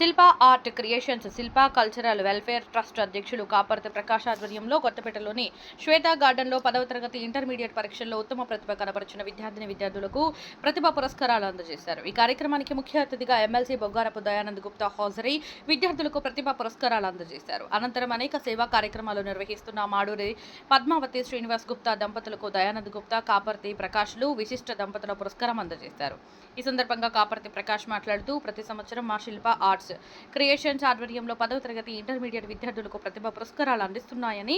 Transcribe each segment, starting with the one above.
Shilpa art creations Shilpa cultural welfare trust అధ్యక్షులు కాపర్తి ప్రకాష్ ఆధ్వర్యంలో కొత్తపేటలోని శ్వేతా గార్డెన్లో పదవ తరగతి ఇంటర్మీడియట్ పరీక్షల్లో ఉత్తమ ప్రతిభ కనబరిచిన విద్యార్థిని విద్యార్థులకు ప్రతిభ పురస్కారాలు అందజేశారు. ఈ కార్యక్రమానికి ముఖ్య అతిథిగా ఎమ్మెల్సీ బొగ్గారపు దయానంద్ గుప్తా హాజరై విద్యార్థులకు ప్రతిభ పురస్కారాలు అందజేశారు. అనంతరం అనేక సేవా కార్యక్రమాలు నిర్వహిస్తున్న మాడూరి పద్మావతి శ్రీనివాస్ గుప్తా దంపతులకు దయానంద్ గుప్తా కాపర్తి ప్రకాష్లు విశిష్ట దంపతుల పురస్కారం అందజేశారు. ఈ సందర్భంగా కాపర్తి ప్రకాష్ మాట్లాడుతూ ప్రతి సంవత్సరం మా శిల్ప ఆర్ట్స్ క్రియేషన్స్. ఆధ్వర్యంలో పదవ తరగతి ఇంటర్మీడియట్ విద్యార్థులకు ప్రతిభ పురస్కారాలు అందిస్తున్నాయని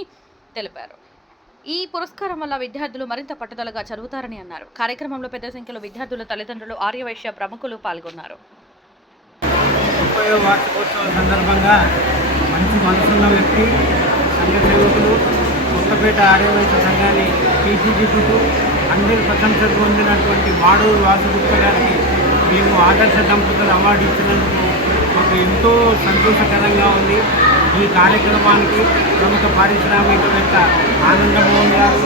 తెలిపారు. ఈ పురస్కారం వల్ల విద్యార్థులు మరింత పట్టుదలగా చదువుతారని అన్నారు. కార్యక్రమంలో పెద్ద సంఖ్యలో విద్యార్థుల తల్లిదండ్రులు ఆర్యవైశ్య ప్రముఖులు పాల్గొన్నారు. సందర్భంగా మంచి మనసున్న వ్యక్తి సంఘ సేవకులు కొత్తపేట ఆర్యవైశ్య సంఘాన్ని అందరి ప్రశంసలు పొందినటువంటి మాడూరు వాసుగుప్త గారికి మేము ఆదర్శ దంపతులు అవార్డు ఇచ్చినందుకు మాకు ఎంతో సంతోషకరంగా ఉంది. ఈ కార్యక్రమానికి ప్రముఖ పారిశ్రామికవేత్త ఆనందమోహన్ గారు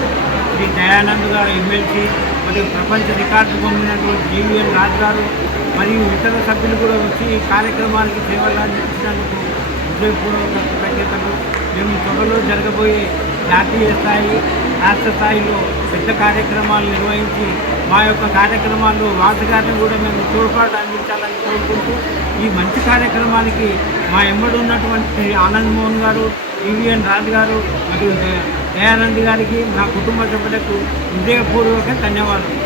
శ్రీ దయానంద్ గారు ఎమ్మెల్సీ మరియు ప్రపంచ రికార్డు పొందినటువంటి జీవీఎన్ రాజు గారు మరియు ఇతర సభ్యులు కూడా వచ్చి ఈ కార్యక్రమానికి సేవలు అందించినందుకు హృదయపూర్వక కృతజ్ఞతలు. మేము త్వరలో జరగబోయే జాతీయ స్థాయి రాష్ట్ర స్థాయిలో పెద్ద కార్యక్రమాలు నిర్వహించి మా యొక్క కార్యక్రమాల్లో వాసగారిని కూడా మేము తోడ్పాటు అందించాలని కోరుకుంటూ ఈ మంచి కార్యక్రమానికి మా ఎంబడి ఉన్నటువంటి ఆనంద్ మోహన్ గారు ఈవీఎన్ రాజు గారు మరియు దయానంద్ గారికి నా కుటుంబ సభ్యులకు హృదయపూర్వక ధన్యవాదాలు.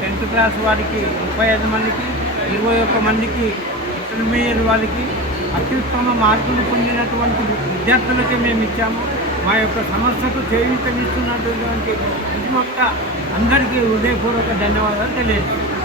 టెన్త్ క్లాస్ వారికి ముప్పై ఐదు మందికి ఇరవై ఒక్క మందికి ఇంటర్మీడియట్ వాళ్ళకి అత్యుత్తమ మార్కులు పొందినటువంటి విద్యార్థులకి మేము ఇచ్చాము. మా యొక్క సమస్యకు చేయూతనిస్తున్నటువంటి ప్రతి ఒక్క అందరికీ హృదయపూర్వక ధన్యవాదాలు తెలియజేస్తాం